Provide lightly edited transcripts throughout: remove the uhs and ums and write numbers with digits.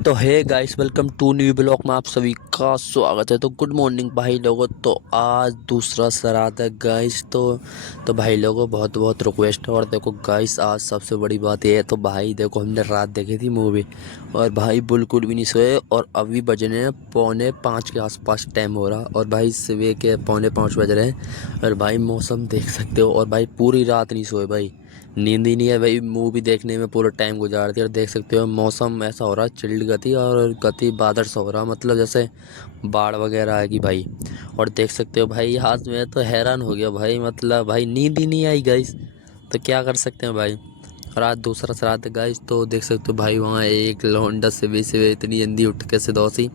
तो hey guys, welcome to new blog में आप सभी का स्वागत है। तो गुड मॉर्निंग भाई लोगों। तो आज दूसरा श्राद्ध है गाइस। तो भाई लोगों, बहुत बहुत रिक्वेस्ट है। और देखो गाइस, आज सबसे बड़ी बात ये है, तो भाई देखो हमने रात देखी थी मूवी और भाई बिल्कुल भी नहीं सोए। और अभी बजने हैं 4:45 के आसपास टाइम हो रहा। और भाई सुबह के 4:45 बज रहे हैं। और भाई मौसम देख सकते हो। और भाई पूरी रात नहीं सोए भाई, नींद ही नहीं है भाई। मूवी देखने में पूरा टाइम गुजार दिया। और देख सकते हो मौसम ऐसा हो रहा है, चिल्ड गति और गति बादल सा हो रहा, मतलब जैसे बाढ़ वगैरह आएगी भाई। और देख सकते हो भाई, आज मैं तो हैरान हो गया भाई, मतलब भाई नींद ही नहीं आई गाइस। तो क्या कर सकते हैं भाई। और आज दूसरा श्राद्ध है गाइस। तो देख सकते हो भाई, वहाँ एक लौंडा से इतनी जल्दी उठ के से दोसी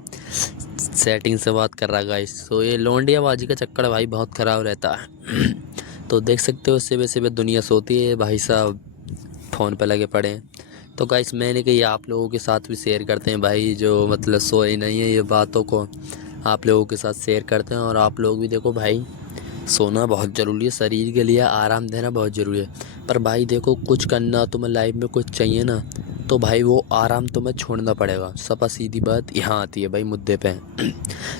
सेटिंग से बात कर रहा है गाइस। तो ये लौंडियाबाजी का चक्कर भाई बहुत ख़राब रहता है। तो देख सकते हो सुबह दुनिया सोती है भाई साहब, फ़ोन पे लगे पड़े हैं। तो गाइस मैंने कहा आप लोगों के साथ भी शेयर करते हैं भाई, जो मतलब सोए नहीं है, ये बातों को आप लोगों के साथ शेयर करते हैं। और आप लोग भी देखो भाई, सोना बहुत ज़रूरी है, शरीर के लिए आराम देना बहुत ज़रूरी है। पर भाई देखो, कुछ करना तुम्हें लाइफ में कुछ चाहिए ना, तो भाई वो आराम तुम्हें छोड़ना पड़ेगा। सपा सीधी बात यहाँ आती है भाई मुद्दे पे।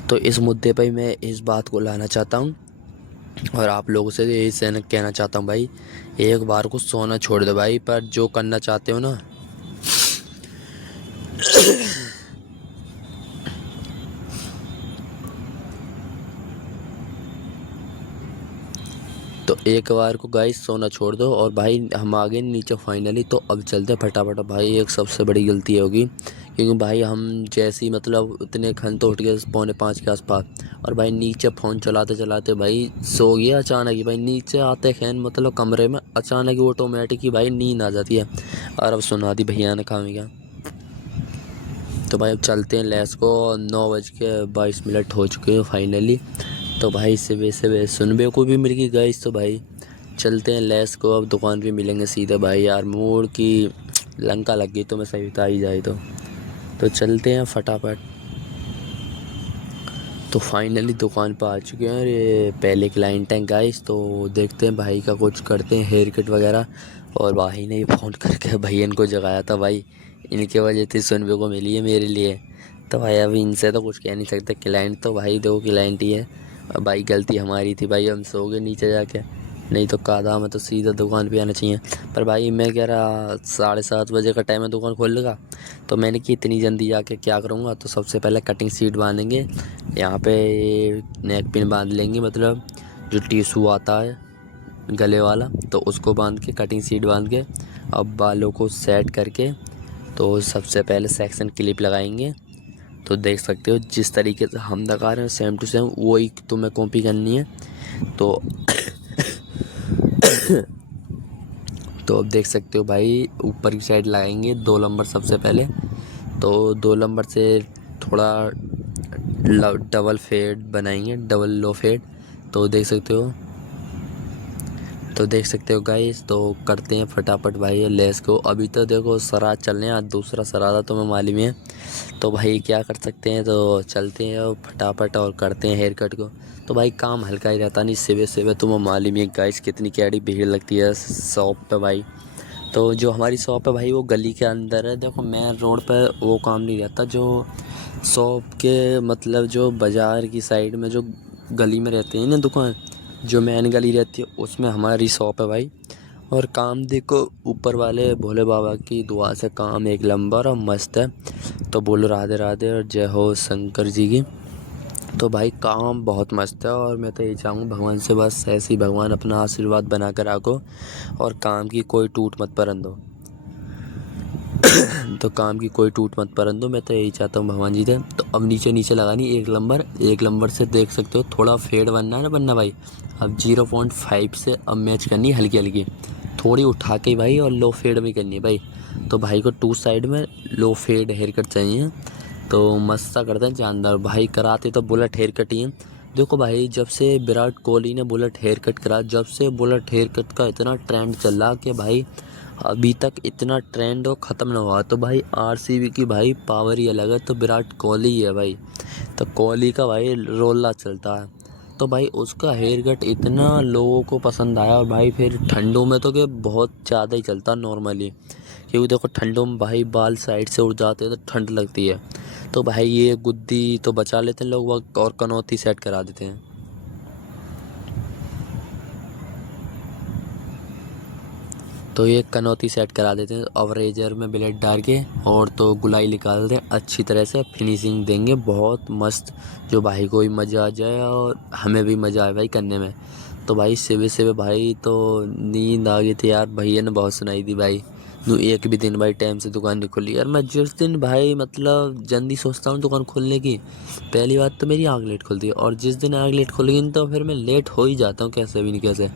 तो इस मुद्दे पे मैं इस बात को लाना चाहता हूँ और आप लोगों से यही कहना चाहता हूँ भाई, एक बार को सोना छोड़ दो भाई। पर जो करना चाहते हो ना, तो एक बार को गाइस सोना छोड़ दो। और भाई हम आ गए नीचे फाइनली। तो अब चलते फटाफट भाई। एक सबसे बड़ी गलती होगी, क्योंकि भाई हम जैसी मतलब उतने खन तो उठ गए 4:45 के आसपास। और भाई नीचे फ़ोन चलाते चलाते भाई सो गया अचानक ही भाई। नीचे आते खैन मतलब कमरे में अचानक ही ऑटोमेटिक ही भाई नींद आ जाती है। और अब सुना दी भैया ने काम क्या। तो भाई अब चलते हैं, लेट्स को। 9:22 हो चुके हैं फाइनली। तो भाई सुबह सुनबे को भी मिल गई गाइस। तो भाई चलते हैं, लेट्स को। अब दुकान पे मिलेंगे सीधे भाई। यार मूड की लंका लग गई तो मैं सही बता ही जाए तो चलते हैं फटाफट। तो फाइनली दुकान पर आ चुके हैं। ये पहले क्लाइंट हैं गाइस। तो देखते हैं भाई का कुछ करते हैं, हेयर कट वगैरह। और भाई ने फ़ोन करके भैया को जगाया था भाई, इनके वजह से सुनने को मिली है मेरे लिए। तो भाई अभी इनसे तो कुछ कह नहीं सकते, क्लाइंट तो भाई दो क्लाइंट ही है। और भाई गलती हमारी थी भाई, हम सो गए नीचे जाके। नहीं तो कादा में तो सीधा दुकान पे आना चाहिए। पर भाई मैं कह रहा 7:30 बजे का टाइम है दुकान खोलने का। तो मैंने कि इतनी जल्दी जाके क्या करूँगा। तो सबसे पहले कटिंग सीट बांधेंगे यहाँ पे, नेक पिन बांध लेंगे, मतलब जो टिशू आता है गले वाला, तो उसको बांध के कटिंग सीट बांध के अब बालों को सेट करके तो सबसे पहले सेक्शन क्लिप लगाएंगे। तो देख सकते हो जिस तरीके से हम लगा रहे हैं सेम टू सेम वही तुम्हें कॉपी करनी है। तो तो अब देख सकते हो भाई, ऊपर की साइड लगाएंगे 2 नंबर सबसे पहले। तो 2 नंबर से थोड़ा डबल फेड बनाएंगे, डबल लो फेड। तो देख सकते हो गाइस। तो करते हैं फटाफट भाई, लेस को। अभी तो देखो श्राद्ध चल रहे हैं, आज दूसरा श्राद्ध है तुम्हें मालूम है। तो भाई क्या कर सकते हैं, तो चलते हैं फटाफट और करते हैं हेयर कट को। तो भाई काम हल्का ही रहता नहीं, सुबह तुम्हें मालूम है गाइस कितनी कैडी भीड़ लगती है शॉप पे भाई। तो जो हमारी शॉप है भाई वो गली के अंदर है। देखो मेन रोड पर वो काम नहीं रहता, जो शॉप के मतलब जो बाज़ार की साइड में जो गली में रहते हैं ना दुकान, जो मेन गली रहती है उसमें हमारी शॉप है भाई। और काम देखो ऊपर वाले भोले बाबा की दुआ से काम एक नंबर और मस्त है। तो बोलो राधे राधे और जय हो शंकर जी की। तो भाई काम बहुत मस्त है। और मैं तो यही चाहूँगा भगवान से, बस ऐसे ही भगवान अपना आशीर्वाद बना कर रखो और काम की कोई टूट मत परन दो। तो काम की कोई टूट मत परन दो, मैं तो यही चाहता हूँ भगवान जी से। तो अब नीचे लगानी एक नंबर से देख सकते हो थोड़ा फेड बनना है ना बनना भाई। अब 0.5 से अब मैच करनी है हल्की हल्की, थोड़ी उठा के भाई, और लो फेड में करनी है भाई। तो भाई को 2 साइड में लो फेड हेयर कट चाहिए। तो मस्त सा करते हैं जानदार भाई, कराते तो बुलेट हेयर कट ही है। देखो भाई जब से विराट कोहली ने बुलेट हेयर कट करा, जब से बुलेट हेयर कट का इतना ट्रेंड चला कि भाई अभी तक इतना ट्रेंड और ख़त्म ना हुआ। तो भाई आरसीबी की भाई पावर ही अलग है। तो विराट कोहली ही है भाई, तो कोहली का भाई रोला चलता है। तो भाई उसका हेयर कट इतना लोगों को पसंद आया। और भाई फिर ठंडों में तो कि बहुत ज़्यादा ही चलता नॉर्मली, क्योंकि देखो ठंडों में भाई बाल साइड से उड़ जाते हैं तो ठंड लगती है। तो भाई ये गुद्दी तो बचा लेते हैं लोग वक्त और कनौती सेट करा देते हैं। तो ये कनौती सेट करा देते हैं और रेजर में ब्लेड डाल के और तो गुलाई निकाल दें अच्छी तरह से फिनिशिंग देंगे बहुत मस्त, जो भाई को भी मज़ा आ जाए और हमें भी मज़ा आए भाई करने में। तो भाई सुबह सुबह भाई तो नींद आ गई थी यार, भैया ने बहुत सुनाई थी भाई। नू एक भी दिन भाई टाइम से दुकान नहीं खुली यार। मैं जिस दिन भाई मतलब जल्दी सोचता हूँ दुकान खोलने की, पहली बात तो मेरी आग लेट खुलती है और जिस दिन आग लेट खुल गई तो फिर मैं लेट हो ही जाता हूँ कैसे भी नहीं कैसे।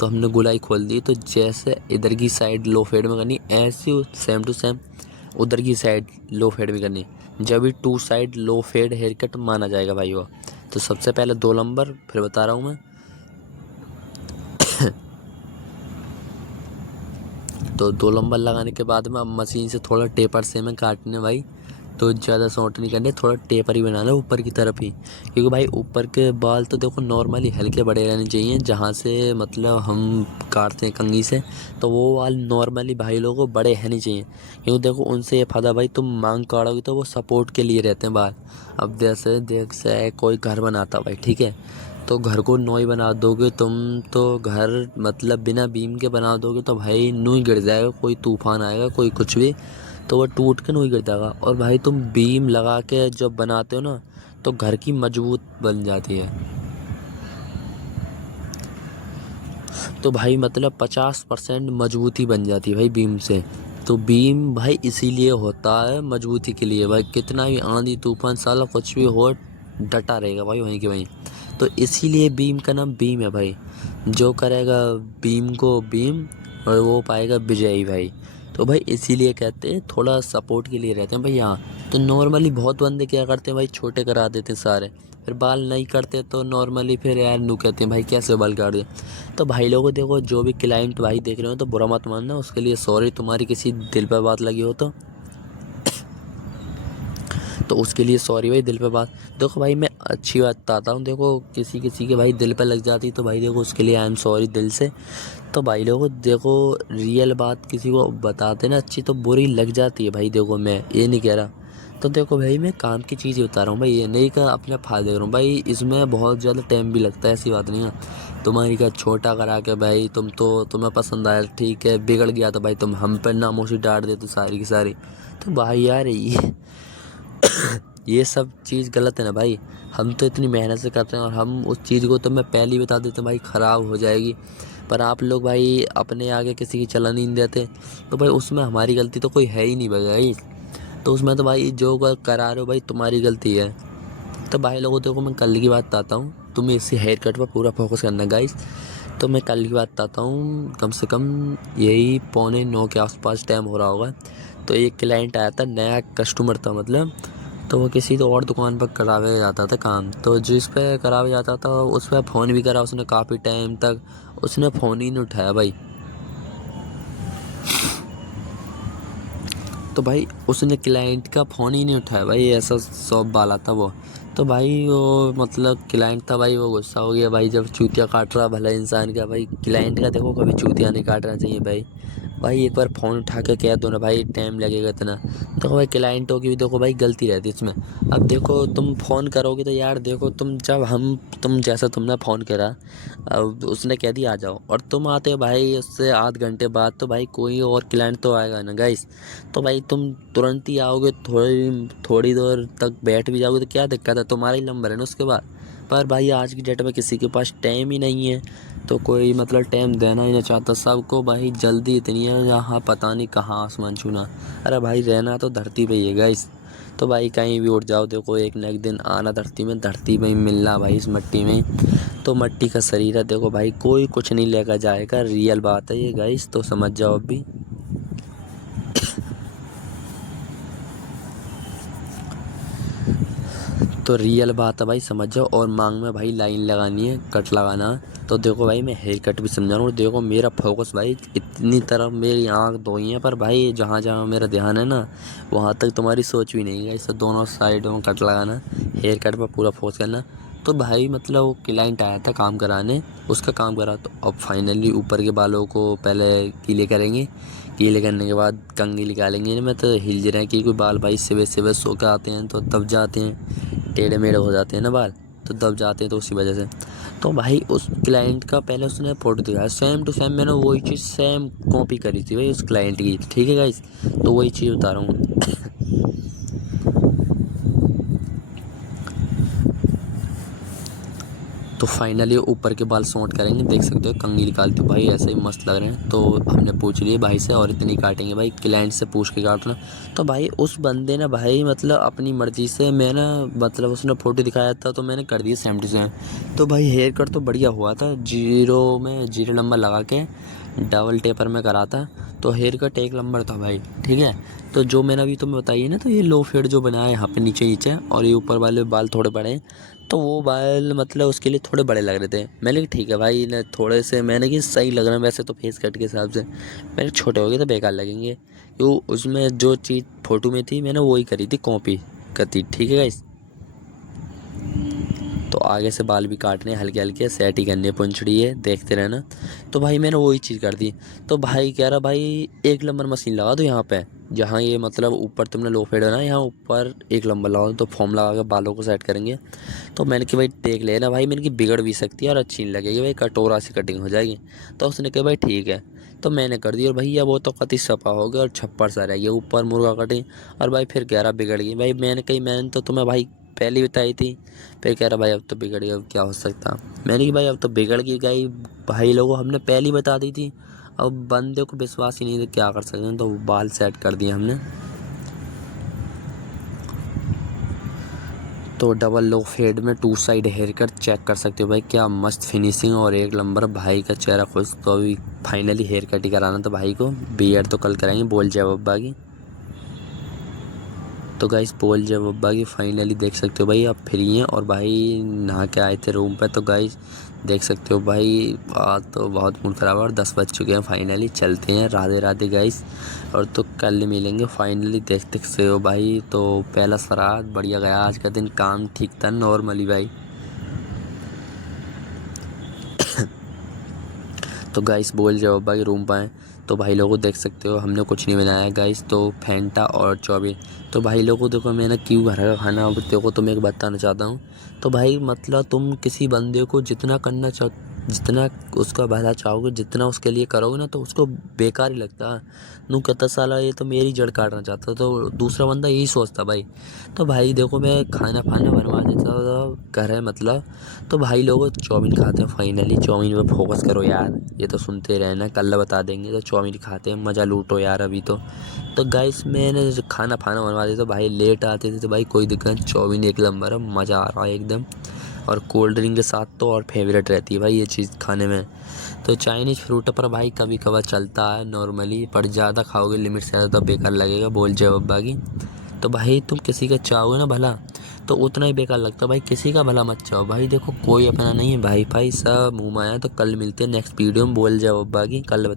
तो हमने गुलाई खोल दी, तो जैसे इधर की साइड लो फेड में करनी ऐसी सेम टू सेम उधर की साइड लो फेड में करनी, जब भी two side low fade hair cut माना जाएगा भाई वो। तो सबसे पहले 2 नंबर, फिर बता रहा हूँ मैं। तो 2 नंबर लगाने के बाद में अब मशीन से थोड़ा टेपर से में काटने भाई। तो ज़्यादा शॉर्ट नहीं करने, थोड़ा टेपर ही बनाना ऊपर की तरफ ही, क्योंकि भाई ऊपर के बाल तो देखो नॉर्मली हल्के बड़े रहने चाहिए, जहाँ से मतलब हम काटते हैं कंघी से, तो वो बाल नॉर्मली भाई लोगों को बड़े है नहीं चाहिए। क्योंकि देखो उनसे ये फायदा भाई, तुम मांग काटोगे तो वो सपोर्ट के लिए रहते हैं बाल। अब जैसे देख से कोई घर बनाता भाई, ठीक है, तो घर को नोई बना दोगे तुम, तो घर मतलब बिना बीम के बना दोगे तो भाई नू ही गिर जाएगा, कोई तूफान आएगा कोई कुछ भी तो वो टूट के नू ही गिर जाएगा। और भाई तुम बीम लगा के जब बनाते हो ना तो घर की मजबूत बन जाती है। तो भाई मतलब 50% मजबूती बन जाती है भाई बीम से। तो बीम भाई इसीलिए होता है मजबूती के लिए भाई, कितना भी आंधी तूफान साला कुछ भी हो डटा रहेगा भाई वहीं के वहीं। तो इसीलिए बीम का नाम बीम है भाई, जो करेगा बीम को बीम और वो पाएगा विजयी भाई। तो भाई इसीलिए कहते हैं थोड़ा सपोर्ट के लिए रहते हैं भाई यहाँ। तो नॉर्मली बहुत बंदे क्या करते हैं भाई छोटे करा देते हैं सारे, फिर बाल नहीं करते तो नॉर्मली फिर यार नू कहते हैं भाई कैसे बाल काट दे। तो भाई लोगों देखो जो भी क्लाइंट भाई देख रहे हो तो बुरा मत मानना, उसके लिए सॉरी, तुम्हारी किसी दिल पर बात लगी हो तो उसके लिए सॉरी भाई दिल पे बात। देखो भाई मैं अच्छी बात बताता हूँ, देखो किसी किसी के भाई दिल पे लग जाती तो भाई देखो उसके लिए आई एम सॉरी दिल से। तो भाई लोगों देखो रियल बात किसी को बताते ना अच्छी तो बुरी लग जाती है भाई, देखो मैं ये नहीं कह रहा। तो देखो भाई मैं काम की चीज़ बता रहा हूँ भाई, ये नहीं कहा अपने फायदे कर रहा हूँ भाई, इसमें बहुत ज़्यादा टाइम भी लगता है, ऐसी बात नहीं है। तुम्हारी का छोटा करा के भाई तुम तो तुम्हें पसंद आया ठीक है, बिगड़ गया तो भाई तुम हम पर नामोशी डांट देते सारी की सारी। तो भाई यार ये सब चीज़ गलत है ना भाई। हम तो इतनी मेहनत से करते हैं और हम उस चीज़ को तो मैं पहले ही बता देते भाई ख़राब हो जाएगी, पर आप लोग भाई अपने आगे किसी की चलन नहीं देते। तो भाई उसमें हमारी गलती तो कोई है ही नहीं भाई, तो उसमें तो भाई जो करा रहे हो भाई तुम्हारी गलती है। तो भाई लोगों देखो मैं कल की बात बताता हूँ, तुम्हें इसी हेयर कट पर पूरा फोकस करना गाइस। तो मैं कल की बात बताता हूँ, कम से कम यही 8:45 के आसपास टाइम हो रहा होगा। तो एक क्लाइंट आया था, नया कस्टमर था मतलब, तो वो किसी तो और दुकान पर करावे जाता था काम, तो जिस पे करावे जाता था उस पर फ़ोन भी करा उसने, काफ़ी टाइम तक उसने फ़ोन ही नहीं उठाया भाई। तो भाई उसने क्लाइंट का फ़ोन ही नहीं उठाया भाई, ऐसा शॉप वाला था वो। तो भाई वो मतलब क्लाइंट था भाई, वो गुस्सा हो गया भाई, जब चूतिया काट रहा भला इंसान का भाई, क्लाइंट का देखो कभी चूतिया नहीं काटना चाहिए भाई। भाई एक बार फ़ोन उठा के कह दो ना भाई टाइम लगेगा इतना। देखो भाई क्लाइंटों की भी देखो भाई गलती रहती है इसमें। अब देखो तुम फ़ोन करोगे तो यार देखो तुम जब तुम जैसा तुमने फ़ोन करा, अब उसने कह दिया आ जाओ और तुम आते हो भाई उससे आध घंटे बाद, तो भाई कोई और क्लाइंट तो आएगा ना गाइस। तो भाई तुम तुरंत ही आओगे, थोड़ी थोड़ी देर तक बैठ भी जाओगे तो क्या दिक्कत है, तुम्हारा ही नंबर है ना उसके बाद। पर भाई आज की डेट में किसी के पास टाइम ही नहीं है, तो कोई मतलब टाइम देना ही नहीं चाहता, सबको भाई जल्दी इतनी है यहाँ पता नहीं कहाँ आसमान छूना। अरे भाई रहना तो धरती पे ही है गाइस, तो भाई कहीं भी उठ जाओ देखो एक न एक दिन आना धरती में, धरती में ही मिलना भाई इस मिट्टी में। तो मिट्टी का शरीर है देखो भाई, कोई कुछ नहीं लेकर जाएगा, रियल बात है ये गाइस, तो समझ जाओ अब भी। तो रियल बात है भाई समझ जाओ। और मांग में भाई लाइन लगानी है, कट लगाना है। तो देखो भाई मैं हेयर कट भी समझा रहा हूँ, देखो मेरा फोकस भाई इतनी तरफ मेरी आँख दो ही है, पर भाई जहाँ जहाँ मेरा ध्यान है ना वहाँ तक तुम्हारी सोच भी नहीं है, इससे दोनों साइडों में कट लगाना, हेयर कट पर पूरा फोकस करना। तो भाई मतलब वो क्लाइंट आया था काम कराने, उसका काम करा, तो अब फाइनली ऊपर के बालों को पहले गीले करेंगे, गीले करने के बाद कंघी निकालेंगे मैं तो हिल रहे हैं, क्योंकि बाल भाई सुबह सुबह सो के आते हैं तो दब जाते हैं, टेढ़े मेढ़े हो जाते हैं ना बाल, तो दब जाते हैं, तो उसी वजह से। तो भाई उस क्लाइंट का पहले उसने फ़ोटो दिखाया, सेम टू सेम मैंने वही चीज़ सेम कॉपी करी थी भाई उस क्लाइंट की, ठीक है गाइस। तो वही चीज़ बता रहा हूँ। तो फाइनली ऊपर के बाल शॉर्ट करेंगे, देख सकते हो कंघी निकालते हो भाई, ऐसे ही मस्त लग रहे हैं। तो हमने पूछ लिए भाई से, और इतनी काटेंगे भाई, क्लाइंट से पूछ के काटना। तो भाई उस बंदे ने भाई मतलब अपनी मर्ज़ी से, मैं ना मतलब उसने फ़ोटो दिखाया था तो मैंने कर दिया 77। तो भाई हेयर कट तो बढ़िया हुआ था, जीरो नंबर लगा के डबल टेपर में करा था, तो हेयर कट एक नंबर था भाई, ठीक है। तो जो मैंने अभी तुम्हें बताइए ना, तो ये लो फेड जो बनाया है यहाँ पे नीचे नीचे, और ये ऊपर वाले बाल थोड़े बड़े हैं, तो वो बाल मतलब उसके लिए थोड़े बड़े लग रहे थे। मैंने कहा ठीक है भाई ना, थोड़े से मैंने कि सही लग रहा है वैसे तो फेस कट के हिसाब से, मैंने छोटे हो गए तो बेकार लगेंगे। तो उसमें जो चीज़ फ़ोटो में थी मैंने वही करी थी, कॉपी करती, ठीक है गाइस। तो आगे से बाल भी काटने हल्के हल्के, सेट ही करने पूंछड़ी है, देखते रहना। तो भाई मैंने वही चीज़ कर दी। तो भाई कह रहा भाई एक नंबर मशीन लगा दो यहाँ पे, जहाँ ये मतलब ऊपर तुमने लो फेड है ना, यहाँ ऊपर एक नंबर लगा दो, तो फॉर्म लगा के बालों को सेट करेंगे। तो मैंने कि भाई देख लेना भाई, मैंने कि बिगड़ भी सकती है और अच्छी नहीं लगेगी भाई, कटोरा सी कटिंग हो जाएगी। तो उसने कहा भाई ठीक है। तो मैंने कर दी, और भैया वो तो कति सपा हो गया और छप्पर सा रह गया, ऊपर मुर्गा कटिंग। और भाई फिर कह रहा बिगड़ गई भाई, मैंने कही मैंने तो तुम्हें भाई पहले ही बताई थी। फिर कह रहा भाई अब तो बिगड़ गई, अब क्या हो सकता। मैंने कि भाई अब तो बिगड़ गई भाई, लोगों हमने पहले ही बता दी थी, अब बंदे को विश्वास ही नहीं था, क्या कर सकते हैं। तो बाल सेट कर दिए हमने। तो डबल लो फेड में 2 साइड हेयर कट चेक कर सकते हो भाई, क्या मस्त फिनिशिंग और एक नंबर, भाई का चेहरा खुश। तो अभी फाइनली हेयर कट ही कराना था भाई को, बियर्ड तो कल कराएंगे बोल जय बब्बा की। तो गाइस बोल जय बब्बा की फाइनली देख सकते हो भाई, अब फ्री हैं, और भाई नहा के आए थे रूम पे। तो गाइस देख सकते हो भाई, आज तो बहुत मूड ख़राब है और 10 बज चुके हैं, फाइनली चलते हैं, राधे राधे गाइस। और तो कल मिलेंगे फाइनली, देख सकते हो भाई। तो पहला श्राद्ध बढ़िया गया आज का दिन, काम ठीक था नॉर्मली भाई। तो गाइस बोल जय बब्बा के रूम पर आए, तो भाई लोगों देख सकते हो हमने कुछ नहीं बनाया गाइस, तो फैंटा और चौबीन। तो भाई लोगों देखो मैंने क्यों घर का खाना देखो तुम्हें एक बताना चाहता हूँ। तो भाई मतलब तुम किसी बंदे को जितना उसका भला चाहोगे, जितना उसके लिए करोगे ना, तो उसको बेकार ही लगता है। नू कहता साला ये तो मेरी जड़ काटना चाहता, तो दूसरा बंदा यही सोचता भाई। तो भाई देखो मैं खाना फाना बनवा देता था घर है मतलब। तो भाई लोग चाउमीन खाते हैं फाइनली, चाउमीन पे फोकस करो यार, ये तो सुनते रहना, कल बता देंगे। तो चाउमीन खाते हैं, मज़ा लूटो यार अभी तो गाइस मैंने खाना फाना बनवा दिया, तो भाई लेट आते थे तो भाई कोई दिक्कत, चाउमीन एक नंबर है, मज़ा आ रहा है एकदम। और कोल्ड ड्रिंक के साथ तो और फेवरेट रहती है भाई ये चीज़ खाने में। तो चाइनीज़ फ्रूट पर भाई कभी कभार चलता है नॉर्मली, पर ज़्यादा खाओगे लिमिट से ज़्यादा तो बेकार लगेगा, बोल जय बब्बा की। तो भाई तुम किसी का चाहोगे ना भला, तो उतना ही बेकार लगता है भाई, किसी का भला मत चाहो भाई। देखो कोई अपना नहीं है भाई, सब मुँह माया। तो कल मिलते हैं नेक्स्ट वीडियो में, बोल जय बब्बा की, कल